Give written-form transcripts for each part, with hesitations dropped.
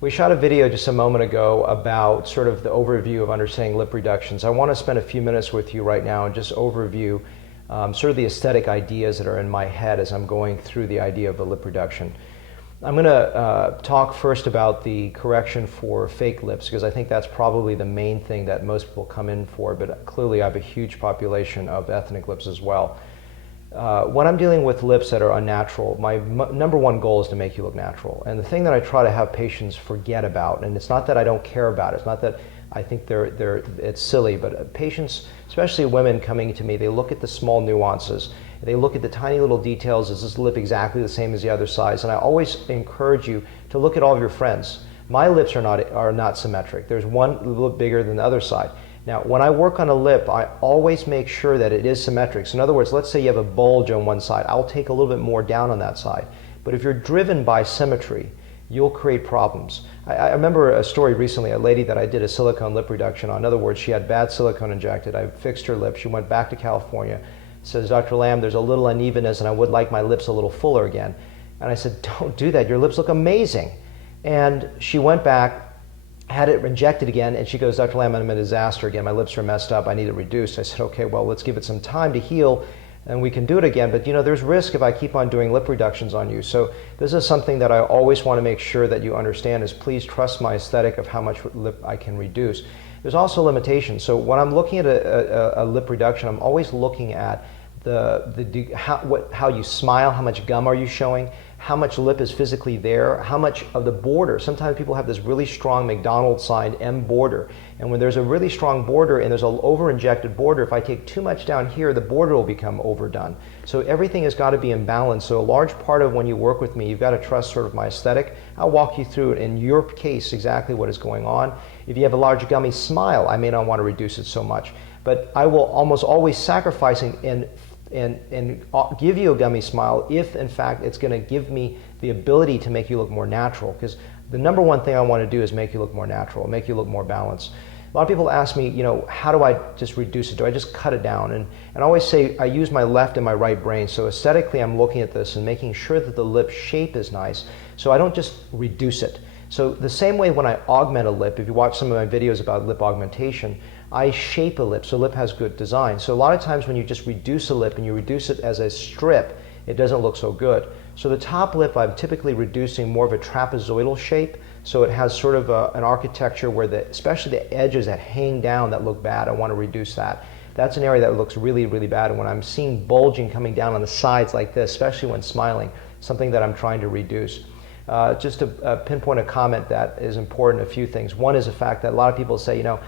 We shot a video just a moment ago about sort of the overview of understanding lip reductions. I want to spend a few minutes with you right now and just overview sort of the aesthetic ideas that are in my head as I'm going through the idea of a lip reduction. I'm going to talk first about the correction for fake lips because I think that's probably the main thing that most people come in for, but clearly I have a huge population of ethnic lips as well. When I'm dealing with lips that are unnatural, my number one goal is to make you look natural. And the thing that I try to have patients forget about, and it's not that I don't care about it, it's not that I think it's silly, but patients, especially women coming to me, they look at the small nuances. They look at the tiny little details. Is this lip exactly the same as the other size? And I always encourage you to look at all of your friends. My lips are not symmetric. There's one lip bigger than the other side. Now, when I work on a lip, I always make sure that it is symmetric. So in other words, let's say you have a bulge on one side. I'll take a little bit more down on that side. But if you're driven by symmetry, you'll create problems. I remember a story recently, a lady that I did a silicone lip reduction on. In other words, she had bad silicone injected. I fixed her lip. She went back to California. Says, Dr. Lamb, there's a little unevenness and I would like my lips a little fuller again. And I said, don't do that. Your lips look amazing. And she went back, had it injected again, and she goes, Dr. Lamb, I'm a disaster again. My lips are messed up. I need it reduced. I said, okay, well, let's give it some time to heal, and we can do it again. But, you know, there's risk if I keep on doing lip reductions on you. So this is something that I always want to make sure that you understand is please trust my aesthetic of how much lip I can reduce. There's also limitations. So when I'm looking at a lip reduction, I'm always looking at how you smile, how much gum are you showing, how much lip is physically there, how much of the border. Sometimes people have this really strong McDonald's sign M border, and when there's a really strong border and there's an over-injected border, if I take too much down here, the border will become overdone. So everything has got to be in balance. So a large part of when you work with me, you've got to trust sort of my aesthetic. I'll walk you through it in your case exactly what is going on. If you have a large gummy smile, I may not want to reduce it so much, but I will almost always sacrifice and give you a gummy smile if in fact it's going to give me the ability to make you look more natural, because the number one thing I want to do is make you look more natural, make you look more balanced. A lot of people ask me, you know, how do I just reduce it? Do I just cut it down? And I always say I use my left and my right brain. So aesthetically I'm looking at this and making sure that the lip shape is nice, so I don't just reduce it. So the same way when I augment a lip, if you watch some of my videos about lip augmentation, I shape a lip so lip has good design. So a lot of times when you just reduce a lip and you reduce it as a strip, it doesn't look so good. So the top lip I'm typically reducing more of a trapezoidal shape, so it has sort of an architecture where especially the edges that hang down that look bad, I want to reduce that. That's an area that looks really, really bad. And when I'm seeing bulging coming down on the sides like this, especially when smiling, something that I'm trying to reduce. Just to pinpoint a comment that is important, a few things. One is the fact that a lot of people say, you know,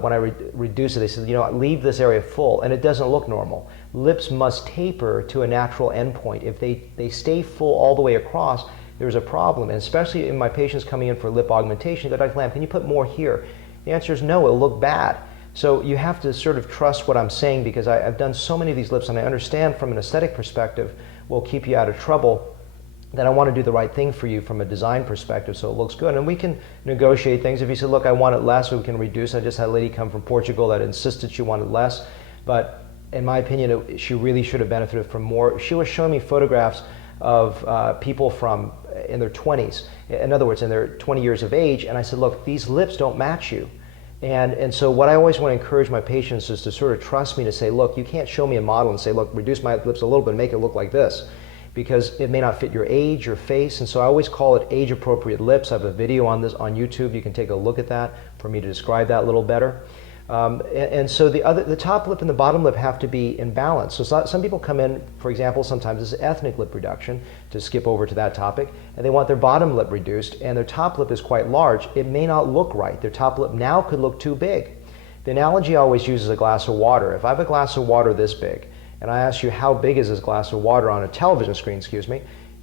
when I reduce it, they say, you know, leave this area full, and it doesn't look normal. Lips must taper to a natural endpoint. If they stay full all the way across, there's a problem. And especially in my patients coming in for lip augmentation, they're like, Dr. Lamb, can you put more here? The answer is no, it'll look bad. So you have to sort of trust what I'm saying, because I've done so many of these lips, and I understand from an aesthetic perspective will keep you out of trouble, that I want to do the right thing for you from a design perspective so it looks good. And we can negotiate things. If you say, look, I want it less, we can reduce. I just had a lady come from Portugal that insisted she wanted less, but in my opinion, she really should have benefited from more. She was showing me photographs of people in their 20s, in other words, in their 20 years of age, and I said, look, these lips don't match you. And so what I always want to encourage my patients is to sort of trust me, to say, look, you can't show me a model and say, look, reduce my lips a little bit and make it look like this, because it may not fit your age, your face. And so I always call it age-appropriate lips. I have a video on this on YouTube. You can take a look at that for me to describe that a little better. And so the top lip and the bottom lip have to be in balance. So some people come in, for example, sometimes it's ethnic lip reduction, to skip over to that topic, and they want their bottom lip reduced, and their top lip is quite large. It may not look right. Their top lip now could look too big. The analogy I always use is a glass of water. If I have a glass of water this big, and I ask you how big is this glass of water on a television screen,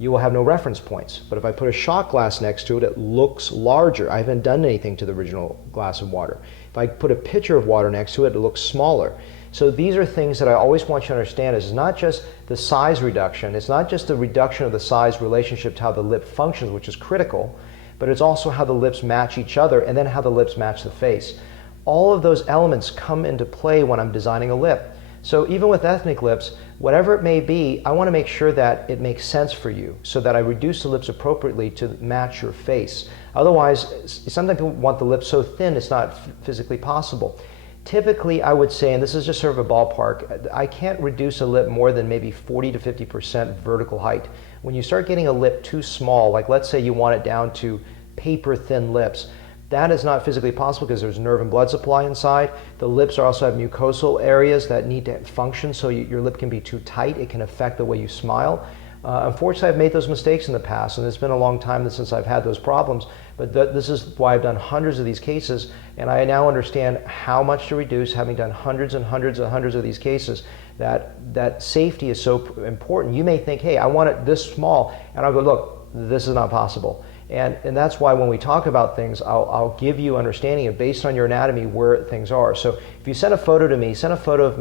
you will have no reference points. But if I put a shot glass next to it, it looks larger. I haven't done anything to the original glass of water. If I put a pitcher of water next to it, it looks smaller. So these are things that I always want you to understand. Is not just the size reduction, it's not just the reduction of the size relationship to how the lip functions, which is critical, but it's also how the lips match each other and then how the lips match the face. All of those elements come into play when I'm designing a lip. So even with ethnic lips, whatever it may be, I want to make sure that it makes sense for you so that I reduce the lips appropriately to match your face. Otherwise, sometimes people want the lips so thin it's not physically possible. Typically, I would say, and this is just sort of a ballpark, I can't reduce a lip more than maybe 40 to 50% vertical height. When you start getting a lip too small, like let's say you want it down to paper thin lips, that is not physically possible because there's nerve and blood supply inside. The lips also have mucosal areas that need to function, so your lip can be too tight. It can affect the way you smile. Unfortunately, I've made those mistakes in the past, and it's been a long time since I've had those problems, but this is why I've done hundreds of these cases, and I now understand how much to reduce, having done hundreds and hundreds and hundreds of these cases, that safety is so important. You may think, hey, I want it this small, and I'll go, look, this is not possible. And that's why when we talk about things, I'll give you understanding of, based on your anatomy, where things are. So if you send a photo to me, send a photo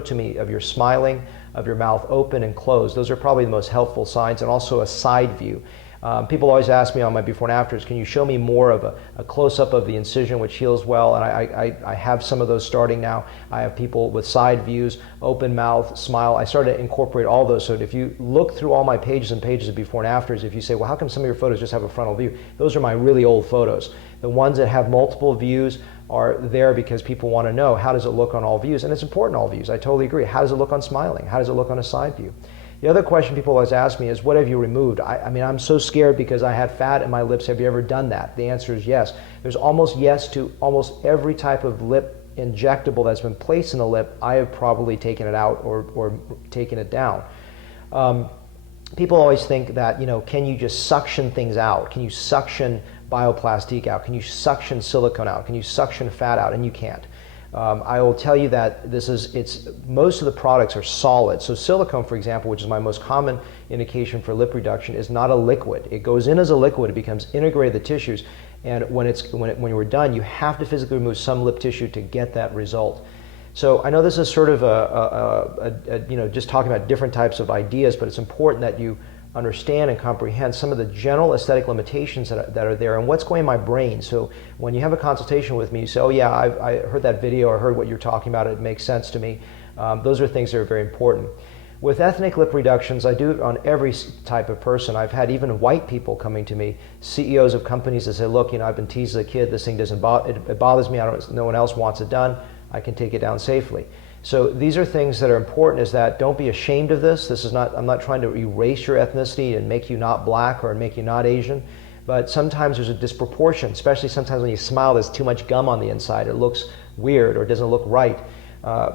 to me of your smiling, of your mouth open and closed. Those are probably the most helpful signs, and also a side view. People always ask me on my before and afters, can you show me more of a close-up of the incision which heals well? And I have some of those starting now. I have people with side views, open mouth, smile. I started to incorporate all those. So if you look through all my pages and pages of before and afters, if you say, well, how come some of your photos just have a frontal view? Those are my really old photos. The ones that have multiple views are there because people want to know, how does it look on all views? And it's important, all views. I totally agree. How does it look on smiling? How does it look on a side view? The other question people always ask me is, what have you removed? I mean, I'm so scared because I had fat in my lips. Have you ever done that? The answer is yes. There's almost yes to almost every type of lip injectable that's been placed in the lip. I have probably taken it out or taken it down. People always think that, can you just suction things out? Can you suction bioplastique out? Can you suction silicone out? Can you suction fat out? And you can't. I will tell you that most of the products are solid. So silicone, for example, which is my most common indication for lip reduction, is not a liquid. It goes in as a liquid, it becomes integrated with the tissues, and when you're done, you have to physically remove some lip tissue to get that result. So I know this is sort of just talking about different types of ideas, but it's important that you understand and comprehend some of the general aesthetic limitations that are there and what's going in my brain. So when you have a consultation with me, you say, oh yeah, I heard that video, or heard what you're talking about, it makes sense to me. Those are things that are very important. With ethnic lip reductions, I do it on every type of person. I've had even white people coming to me, CEOs of companies that say, look, I've been teased as a kid, this thing doesn't it bothers me, no one else wants it done, I can take it down safely. So these are things that are important, is that don't be ashamed of this. I'm not trying to erase your ethnicity and make you not black or make you not Asian, but sometimes there's a disproportion, especially sometimes when you smile, there's too much gum on the inside. It looks weird or it doesn't look right.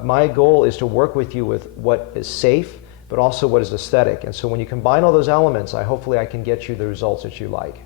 My goal is to work with you with what is safe, but also what is aesthetic. And so when you combine all those elements, hopefully I can get you the results that you like.